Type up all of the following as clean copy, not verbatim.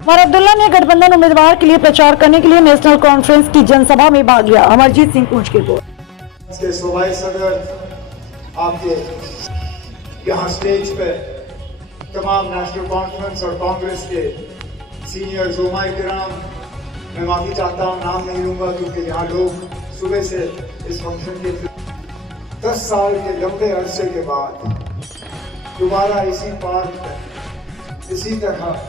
उमर अब्दुल्ला ने गठबंधन उम्मीदवार के लिए प्रचार करने के लिए नेशनल कॉन्फ्रेंस की जनसभा में भाग लिया। अमरजीत सिंह पूंछ की रिपोर्ट। इसके सूबाई सदर आपके यहाँ स्टेज पे तमाम नेशनल कॉन्फ्रेंस और कांग्रेस के सीनियर ज़ुमाए किराम, मैं माफ़ी चाहता हूँ, नाम नहीं लूँगा क्योंकि यहाँ लोग सुबह से इस फंक्शन के 10 साल के लंबे अरसे के बाद दोबारा इसी पार्क में इसी तरह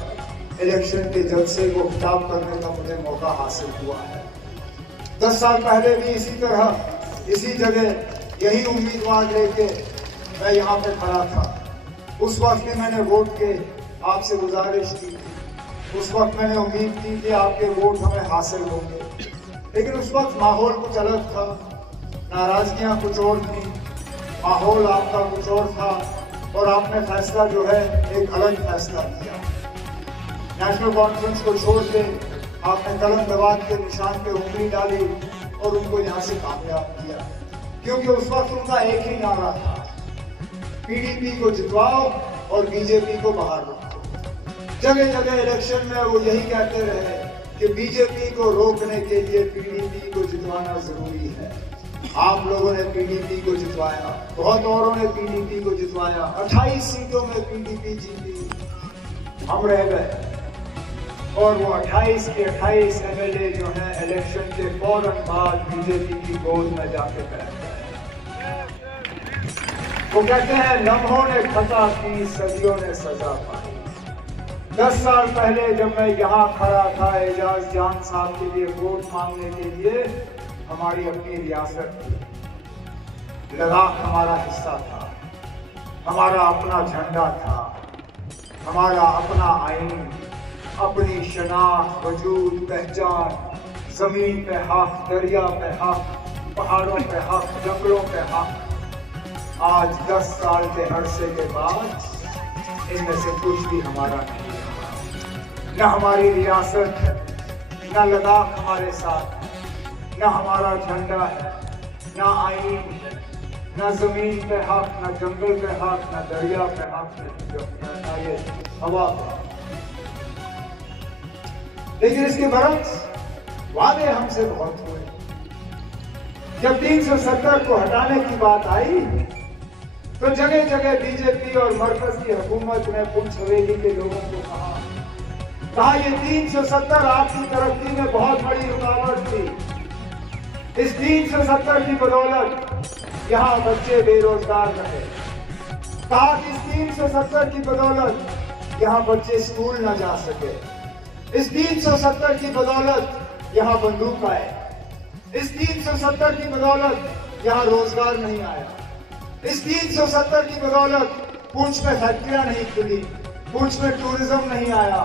इलेक्शन के जलसे को खिताब करने का मुझे मौका हासिल हुआ है। 10 साल पहले भी इसी तरह इसी जगह यही उम्मीदवार लेके मैं यहाँ पे खड़ा था। उस वक्त भी मैंने वोट के आपसे गुजारिश की थी, उस वक्त मैंने उम्मीद की कि आपके वोट हमें हासिल होंगे, लेकिन उस वक्त माहौल कुछ अलग था, नाराजगियाँ कुछ और थी, माहौल आपका कुछ और था और आपने फैसला जो है एक अलग फैसला किया। नेशनल कॉन्फ्रेंस को छोड़ के आपने कलम दबाद के निशान पे उंगली डाली और उनको यहाँ से कामयाब किया, क्योंकि उस वक्त उनका एक ही नारा था, पीडीपी को जितवाओ और बीजेपी को बाहर रखो। जगह जगह इलेक्शन में वो यही कहते रहे कि बीजेपी को रोकने के लिए पीडीपी को जितवाना जरूरी है। आप लोगों ने पीडीपी को जितवाया, बहुत औरों ने पीडीपी को जितवाया, 28 सीटों में पीडीपी जीती, हम रह गए और वो 28 के 28 एमएलए जो हैं इलेक्शन के फौरन बाद बीजेपी की गोद में जाके बैठ गए। वो कहते हैं लम्हों ने खता की, सदियों ने सजा पाई। 10 साल पहले जब मैं यहाँ खड़ा था एजाज जान साहब के लिए वोट मांगने के लिए, हमारी अपनी रियासत थी, लद्दाख हमारा हिस्सा था, हमारा अपना झंडा था, हमारा अपना आईन, अपनी शनाख्त, वजूद, पहचान, जमीन पे हक, दरिया पे हक, पहाड़ों पे हक, जंगलों पे हक। आज 10 साल के अरसे के बाद इनमें से कुछ भी हमारा नहीं है। न हमारी रियासत है, न लद्दाख हमारे साथ, न हमारा झंडा है, न आईन है, न जमीन पे हक, न जंगल पे हक, न दरिया पे हक, न ये हवा पे। लेकिन इसके बरक्स वादे हमसे बहुत हुए। जब 370 को हटाने की बात आई तो जगह जगह बीजेपी और मरकज की हुकूमत ने पुंछ हवेली के लोगों को कहा ये 370 आपकी तरक्की में बहुत बड़ी रुकावट थी। इस 370 की बदौलत यहाँ बच्चे बेरोजगार रहे। कहा कि इस 370 की बदौलत यहाँ बच्चे स्कूल न जा सके। इस 370 की बदौलत यहाँ बंदूक आए। इस 370 की बदौलत यहाँ रोजगार नहीं आया। इस 370 की बदौलत पुंछ में फैक्ट्रियां नहीं खुली, पुंछ में टूरिज्म नहीं आया,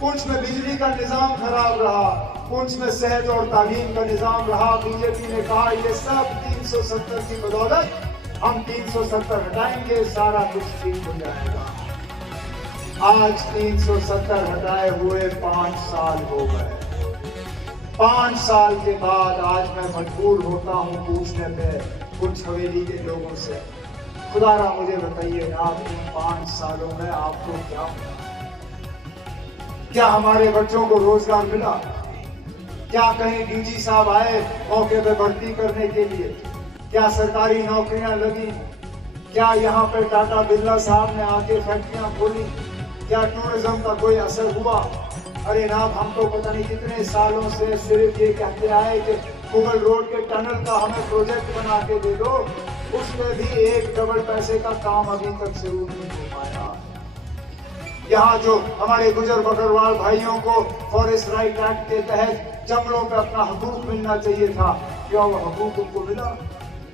पुंछ में बिजली का निजाम खराब रहा, पुंछ में सेहत और तालीम का निजाम रहा। बीजेपी ने कहा ये सब 370 की बदौलत, हम 370 हटाएंगे, सारा कुछ ठीक हो जाएगा। आज 370 हटाए हुए 5 साल हो गए। 5 साल के बाद आज मैं मजबूर होता हूँ पूछने पे कुछ हवेली के लोगों से, खुदारा मुझे बताइए ना, इन 5 सालों में आपको क्या मिला? क्या हमारे बच्चों को रोजगार मिला? क्या कहीं डीजी साहब आए मौके पे भर्ती करने के लिए? क्या सरकारी नौकरियां लगी? क्या यहाँ पे टाटा बिरला साहब ने आके फैक्ट्रियां खोली? क्या टूरिज्म का कोई असर हुआ? अरे ना, हम तो पता नहीं कितने सालों से सिर्फ ये कहते आए कि मुगल रोड के टनल का हमें प्रोजेक्ट बना के दे दो, उसमें भी एक डबल पैसे का काम अभी तक शुरू नहीं हो पाया। यहाँ जो हमारे गुजर बकरवाल भाइयों को फॉरेस्ट राइट एक्ट के तहत जंगलों पे अपना हकूक मिलना चाहिए था, क्या वो हकूक उनको मिला?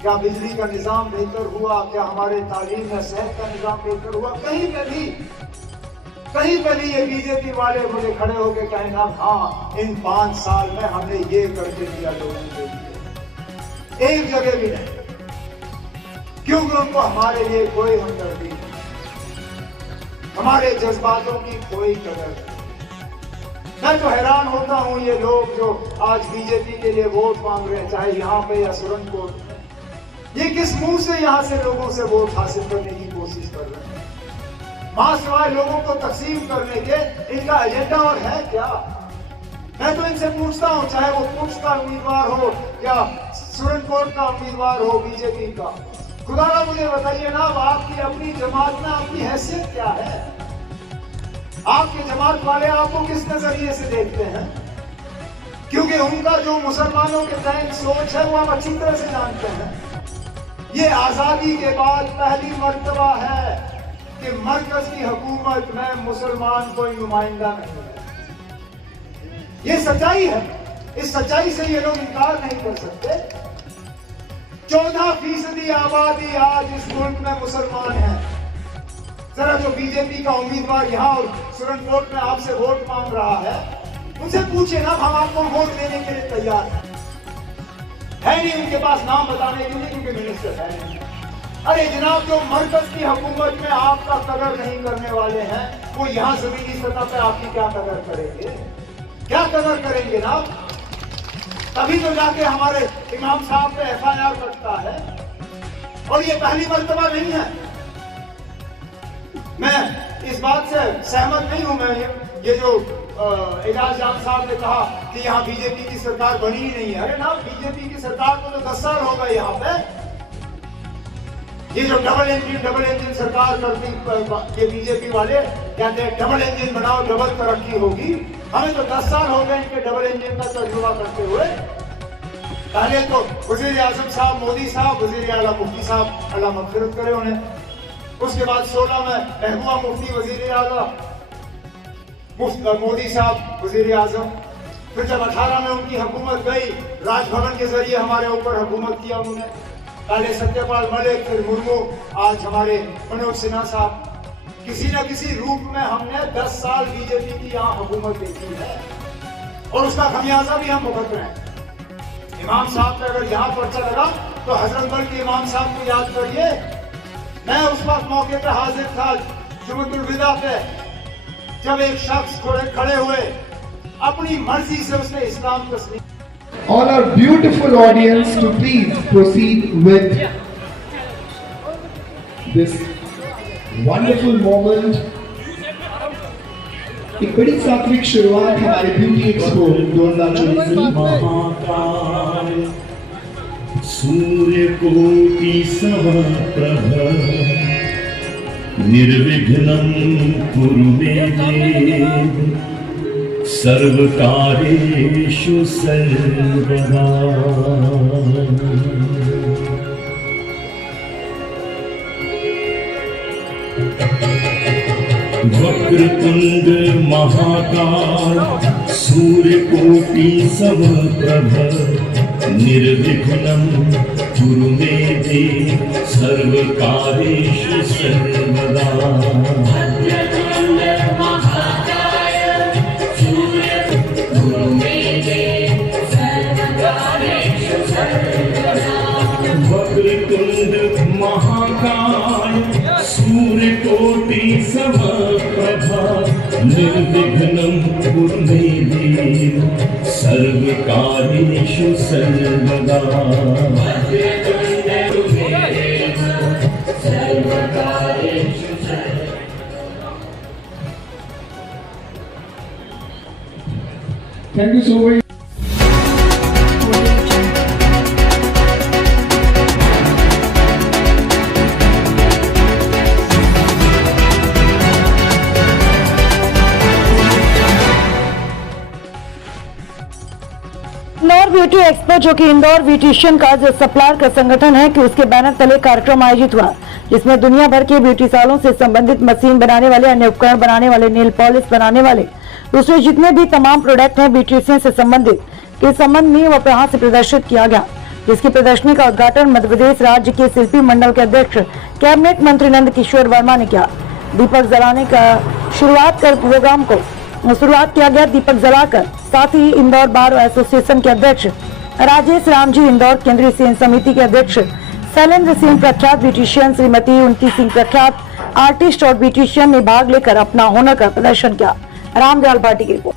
क्या बिजली का निजाम बेहतर हुआ? क्या हमारे तालीम या सेहत का निजाम बेहतर हुआ? कहीं पे भी ये बीजेपी वाले मुझे खड़े होकर कहना, हाँ इन 5 साल में हमने ये करके दिया लोगों के लिए, एक जगह भी नहीं, क्योंकि उनको हमारे लिए कोई हमदर्दी नहीं, हमारे जज्बातों की कोई कदर नहीं। मैं तो हैरान होता हूं ये लोग जो आज बीजेपी के लिए वोट मांग रहे हैं, चाहे यहाँ पे या सुरनकोट में, ये किस मुंह से यहाँ से लोगों से वोट हासिल करने की कोशिश कर रहे हैं? मासवार लोगों को तकसीम करने के इनका एजेंडा और है क्या? मैं तो इनसे पूछता हूं, चाहे वो पुरुष का उम्मीदवार हो या सुप्रीम का उम्मीदवार हो बीजेपी का, खुदारा मुझे बताइए ना, अब आपकी अपनी जमात में आपकी हैसियत क्या है? आपके जमात वाले आपको किस नजरिए से देखते हैं? क्योंकि उनका जो मुसलमानों के तहत सोच है वो हम अच्छी तरह से जानते हैं। ये आजादी के बाद पहली मर्तबा है कि मरकज की हुकूमत में मुसलमान कोई नुमाइंदा नहीं है। ये सच्चाई है, इस सच्चाई से ये लोग इनकार नहीं कर सकते। 14% आबादी आज इस मुल्क में मुसलमान है। जरा जो बीजेपी का उम्मीदवार यहाँ और सुप्रीम कोर्ट में आपसे वोट मांग रहा है, उनसे पूछे ना, हम आपको वोट देने के लिए तैयार हैं। है नहीं उनके पास नाम बताने के लिए, क्योंकि मिनिस्टर है नहीं। अरे जनाब, जो मरकज की हुकूमत में आपका कदर नहीं करने वाले हैं, वो यहाँ जमीनी सतह पे आपकी क्या कदर करेंगे? क्या कदर करेंगे ना? तभी तो जाके हमारे इमाम साहब पे FIR कटता है। और ये पहली मर्तबा नहीं है। मैं इस बात से सहमत नहीं हूं। मैं ये जो एजाज जान साहब ने कहा कि यहाँ बीजेपी की सरकार बनी ही नहीं है। अरे ना, बीजेपी की सरकार को तो 10 साल हो गए यहाँ पे। ये जो डबल इंजन सरकार करती, ये बीजेपी वाले कहते हैं डबल इंजन बनाओ, डबल तरक्की होगी। हमें तो 10 साल हो गए इनके डबल इंजन का तजुर्बा करते हुए। पहले तो वजीर आजम साहब, मोदी साहब, वजीर आला मुफ्ती साहब, अल्लाह मग़फ़िरत करे उन्हें। उसके बाद 16 में महबूबा मुफ्ती वजीर आला, मोदी साहब वजीर आजम। फिर जब 18 में उनकी हुकूमत गई, राजभवन के जरिए हमारे ऊपर हुकूमत किया उन्होंने। पहले सत्यपाल मलिक, फिर मुर्मू, आज हमारे मनोज सिन्हा साहब। किसी न किसी रूप में हमने 10 साल बीजेपी की यहाँ हुकूमत देखी है और उसका खमियाजा भी हम भुगत रहे हैं। इमाम साहब पे अगर यहाँ पर्चा लगा तो हजरत बल के इमाम साहब को याद करिए। मैं उस वक्त मौके पे हाजिर था, जुम्मतुल विदा पे, जब एक शख्स खड़े हुए, अपनी मर्जी से उसने इस्लाम तस्लीम। All our beautiful audience to please proceed with this wonderful moment. एक बड़ी सात्विक शुरुआत हमारे ब्यूटी एक्सपो 2024 में। महाकाल सूर्य कोटि समप्रभ निर्विघ्नं कुरु मे देव सर्वकार्येषु सर्वदा। वक्रतुंड महाकाल सूर्यकोटि समप्रभ निर्विघ्नं कुरु मे देव सर्वकार्येषु सर्वदा। वक्रतुंड महाकाल सूर्यकोटि समप्रभा निर्विघ्नं कुरु मे देव सर्वकार्येषु सर्वदा। Thank you so much. Indore beauty expo, जो कि इंदौर ब्यूटिशियन का जो सप्लायर का संगठन है, कि उसके बैनर तले कार्यक्रम आयोजित हुआ, जिसमें दुनिया भर के ब्यूटी सालों से संबंधित मशीन बनाने वाले, अन्य उपकरण बनाने वाले, नेल पॉलिश बनाने वाले, दूसरे जितने भी तमाम प्रोडक्ट हैं ब्यूटिशियन से संबंधित, के संबंध में वह यहाँ से प्रदर्शित किया गया। जिसकी प्रदर्शनी का उद्घाटन मध्य प्रदेश राज्य के शिल्पी मंडल के अध्यक्ष कैबिनेट मंत्री नंद किशोर वर्मा ने किया। दीपक जलाने का शुरुआत किया गया। दीपक जलाकर साथ ही इंदौर बार एसोसिएशन के अध्यक्ष राजेश राम जी, इंदौर केंद्रीय सेन समिति के अध्यक्ष शैलेंद्र सिंह, प्रख्यात ब्यूटिशियन श्रीमती उनकी सिंह, प्रख्यात आर्टिस्ट और ब्यूटिशियन ने भाग लेकर अपना हुनर का प्रदर्शन किया। रामदयाल भाटी की रिपोर्ट।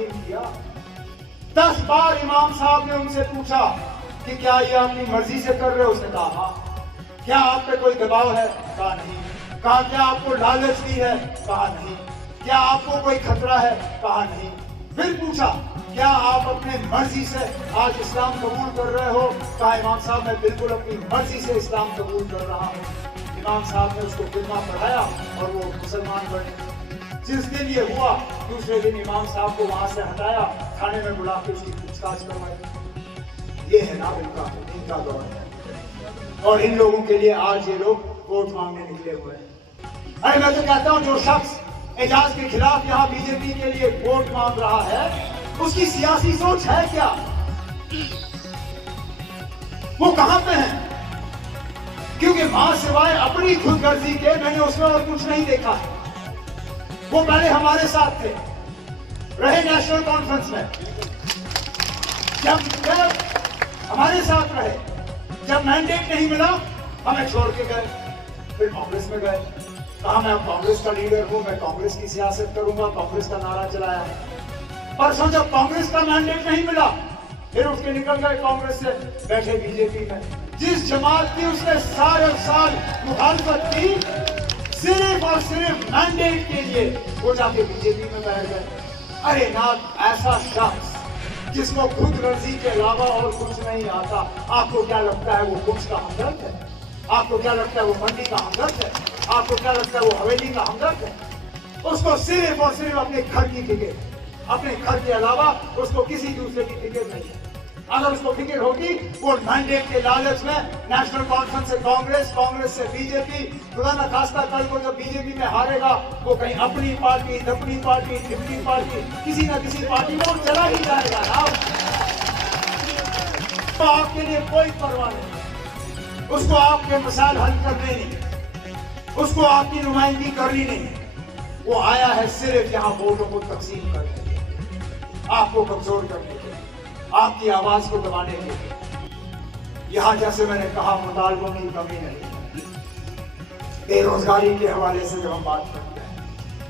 यकीन किया। 10 बार इमाम साहब ने उनसे पूछा कि क्या ये अपनी मर्जी से कर रहे हो? उसने कहा हाँ। क्या आप पे कोई दबाव है? कहा नहीं। कहा क्या आपको लालच दी है? कहा नहीं। क्या आपको कोई खतरा है? कहा नहीं। फिर पूछा क्या आप अपने मर्जी से आज इस्लाम कबूल कर रहे हो? कहा इमाम साहब मैं बिल्कुल अपनी मर्जी से इस्लाम कबूल कर रहा हूँ। इमाम साहब ने उसको कलमा पढ़ाया और वो मुसलमान बने। जिस दिन ये हुआ दूसरे दिन इमाम साहब को वहां से हटाया, थाने में बुला के उसकी पूछताछ करवाई। ये है ना इनका दौर है। और इन लोगों के लिए आज ये लोग वोट मांगने निकले हुए हैं। अरे मैं तो कहता हूँ जो शख्स एजाज के खिलाफ यहाँ बीजेपी के लिए वोट मांग रहा है उसकी सियासी सोच है क्या? वो कहां पे है? क्योंकि मां सिवाय अपनी खुदगर्जी के मैंने उसमें और कुछ नहीं देखा। वो पहले हमारे साथ थे, रहे नेशनल कॉन्फ्रेंस में, जब हमारे साथ रहे, जब मैंडेट नहीं मिला हमें छोड़ के गए, फिर कांग्रेस में गए। कहा मैं अब कांग्रेस का लीडर हूं, मैं कांग्रेस की सियासत करूंगा, कांग्रेस का नारा चलाया। परसों जब कांग्रेस का मैंडेट नहीं मिला फिर उठ के निकल गए कांग्रेस से, बैठे बीजेपी में। जिस जमात की उसने सारे साल मुखालफत की, सिर्फ और सिर्फ मैंडेट के लिए वो जाके बीजेपी में बैठ गए। अरे ना, ऐसा शख्स जिसको खुद गर्जी के अलावा और कुछ नहीं आता, आपको क्या लगता है वो कुछ का हमदर्द है? आपको क्या लगता है वो मंडी का हमदर्द है? आपको क्या लगता है वो हवेली का हमदर्द है? उसको सिर्फ और सिर्फ अपने घर की फिक्र, अपने घर के अलावा उसको किसी दूसरे की फिक्र नहीं है। अगर उसको फिक्र होगी वो मैंडेट के लालच में नेशनल कॉन्फ्रेंस से कांग्रेस, कांग्रेस से बीजेपी, खुदा न खास्ता कल को जब बीजेपी में हारेगा वो कहीं अपनी पार्टी, अपनी पार्टी, डिप्टी पार्टी, किसी न किसी पार्टी में वो चला ही जाएगा ना। तो आपके लिए कोई परवाह नहीं, उसको आपके मसाइल हल करने नहीं, उसको आपकी नुमाइंदगी करनी नहीं। वो आया है सिर्फ यहाँ वोटों को तकसीम करने के लिए, आपको कमजोर करने के लिए, आपकी आवाज को दबाने के लिए। यहां जैसे मैंने कहा मुतालबों की कमी नहीं। बेरोजगारी के हवाले से जब हम बात करते हैं,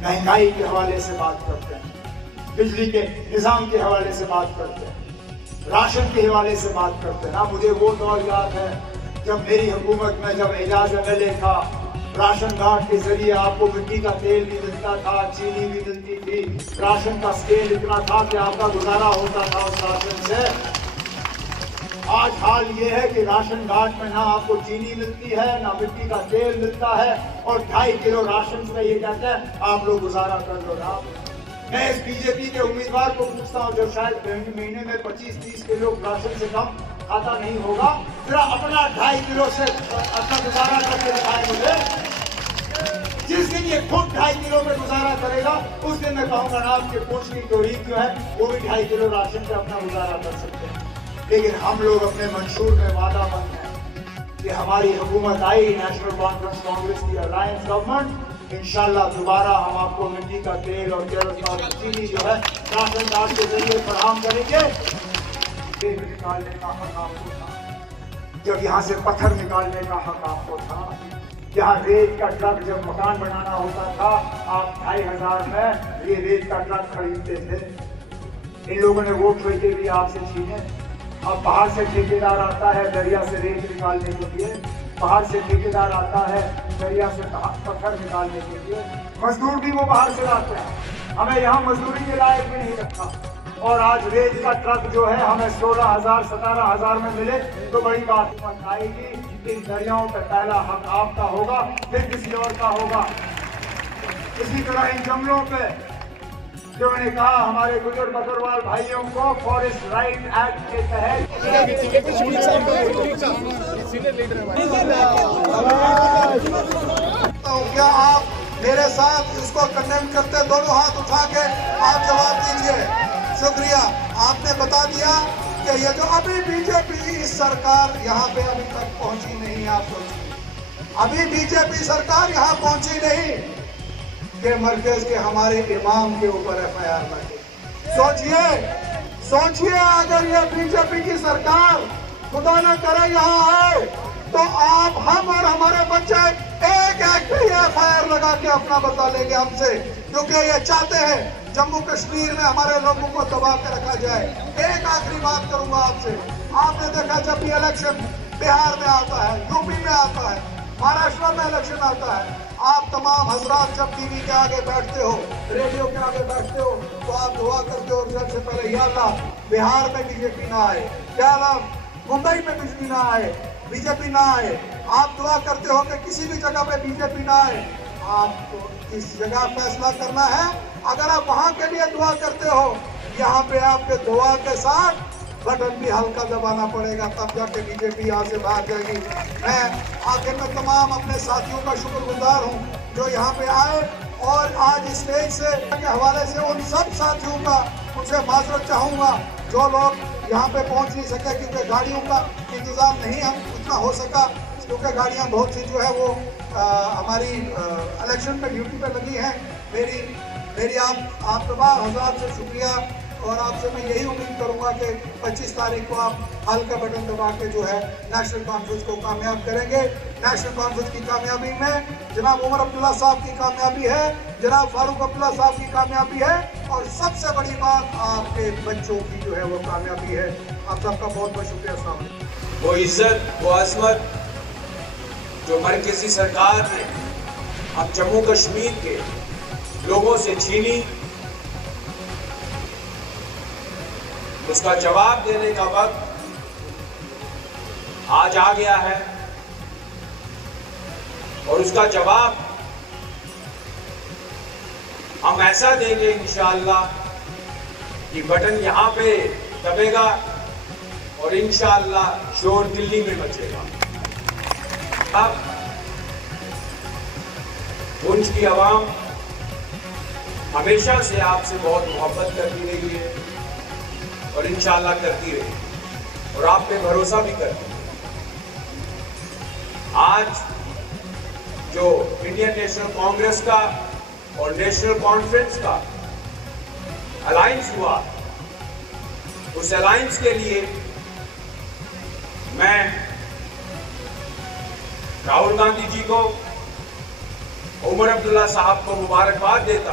महंगाई के हवाले से बात करते हैं, बिजली के निजाम के हवाले से बात करते हैं, राशन के हवाले से बात करते हैं ना। मुझे वो दौर याद है जब मेरी हुकूमत में, जब एजाज MLA था, राशन कार्ड के जरिए आपको मिट्टी का तेल भी मिलता था, चीनी भी मिलती थी, राशन का स्केल इतना था कि आपका गुजारा होता था उस राशन से। आज हाल ये है कि राशन कार्ड में ना आपको चीनी मिलती है, ना मिट्टी का तेल मिलता है, और 2.5 किलो राशन में ये कहते हैं आप लोग गुजारा कर लो ना। मैं इस बीजेपी के उम्मीदवार को पूछता हूँ जो शायद महीने में 25-30 किलो राशन से कम खाता नहीं होगा, जरा अपना 2.5 किलो से अपना गुजारा करके दिखाए मुझे। जिस दिन ये खुद 2.5 किलो में गुजारा करेगा उस दिन मैं कहूँगा ना आपके पूछ की तोरीख जो है वो भी 2.5 किलो राशन से अपना गुजारा कर सकते हैं। लेकिन हम लोग अपने मंशूर में वादा बंद हैं कि हमारी हुकूमत आई, नेशनल कॉन्फ्रेंस कांग्रेस की अलायंस गवर्नमेंट, इंशाल्लाह दोबारा हम आपको मिट्टी का तेल और चीनी जो है राशन कार्ड के जरिए फराहम करेंगे। निकालने का हक आपको था, जब यहाँ से पत्थर निकालने का हक आपको था, यहाँ रेत का ट्रक जब मकान बनाना होता था आप 2,500 में ये रेत का ट्रक खरीदते थे। इन लोगों ने वोट लेके भी आपसे छीने। अब बाहर से ठेकेदार आता है दरिया से रेत निकालने के लिए, बाहर से ठेकेदार आता है दरिया से पत्थर निकालने के लिए, मजदूर भी वो बाहर से लाते हैं, हमें यहाँ मजदूरी के लायक भी नहीं रखा। और आज रेत का ट्रक जो है हमें 16,000 17,000 में मिले तो बड़ी बात आएगी। इन दरियाओं पर पहला हक आपका होगा, फिर किसी और का होगा। इसी तरह इन जंगलों पे जो मैंने कहा हमारे गुजर बकरवाल भाइयों को फॉरेस्ट राइट एक्ट के तहत क्या आप मेरे साथ इसको कंडेम करते? दोनों हाथ उठा के आप जवाब दीजिए। शुक्रिया, आपने बता दिया कि ये जो अभी बीजेपी सरकार यहाँ पे अभी तक पहुंची नहीं। आप सोचिए अभी बीजेपी सरकार यहाँ पहुंची नहीं कि मरकज के हमारे इमाम के ऊपर FIR लगे। सोचिए अगर ये बीजेपी की सरकार खुदा न करे यहाँ आए तो आप, हम और हमारे बच्चे एक FIR लगा के अपना बदला लेंगे हमसे, क्योंकि ये चाहते हैं जम्मू कश्मीर में हमारे लोगों को दबा के रखा जाए। एक आखिरी बात करूंगा आपसे, आपने देखा जब भी इलेक्शन बिहार में आता है, यूपी में आता है, महाराष्ट्र में इलेक्शन आता है, आप तमाम हजरात जब टीवी के आगे बैठते हो, रेडियो के आगे बैठते हो, तो आप दुआ करते हो सबसे पहले, या अल्लाह बिहार में बीजेपी ना आए, या अल्लाह मुंबई में बिजली ना आए, बीजेपी ना आए। आप दुआ करते हो कि किसी भी जगह पे बीजेपी ना आए। आपको इस जगह फैसला करना है। अगर आप वहां के लिए दुआ करते हो, यहाँ पे आपके दुआ के साथ बटन भी हल्का दबाना पड़ेगा, तब जाके बीजेपी यहाँ से बाहर जाएगी। मैं आखिर में तमाम अपने साथियों का शुक्रगुजार हूँ जो यहाँ पे आए, और आज स्टेज से के हवाले से उन सब साथियों का उनसे माजरत चाहूँगा जो लोग यहाँ पे पहुँच नहीं सके क्योंकि गाड़ियों का इंतज़ाम नहीं हम उतना हो सका, क्योंकि गाड़ियाँ बहुत सी जो है वो हमारी इलेक्शन में ड्यूटी पे लगी हैं। मेरी आप तमाम हज़रात से शुक्रिया, और आपसे मैं यही उम्मीद करूंगा कि 25 तारीख को आप हल का बटन दबा के जो है नेशनल कॉन्फ्रेंस को कामयाब करेंगे। नेशनल कॉन्फ्रेंस की कामयाबी में जनाब उमर अब्दुल्ला साहब की कामयाबी है, जनाब फारूक अब्दुल्ला साहब की कामयाबी है, और सबसे बड़ी बात आपके बच्चों की जो है वो कामयाबी है। आप सबका बहुत बहुत शुक्रिया साहब। वो इज्जत, वो अजमत जो मरकजी सरकार ने अब जम्मू कश्मीर के लोगों से छीनी, उसका जवाब देने का वक्त आज आ गया है, और उसका जवाब हम ऐसा देंगे इंशाअल्लाह कि बटन यहां पे दबेगा और इंशाअल्लाह शोर दिल्ली में मचेगा। अब पुंछ की आवाम हमेशा से आपसे बहुत मोहब्बत करती रही है और इंशाअल्लाह करती रही, और आप पे भरोसा भी करती है। आज जो इंडियन नेशनल कांग्रेस का और नेशनल कॉन्फ्रेंस का अलायंस हुआ, उस अलायंस के लिए मैं राहुल गांधी जी को, उमर अब्दुल्ला साहब को मुबारकबाद देता हूं।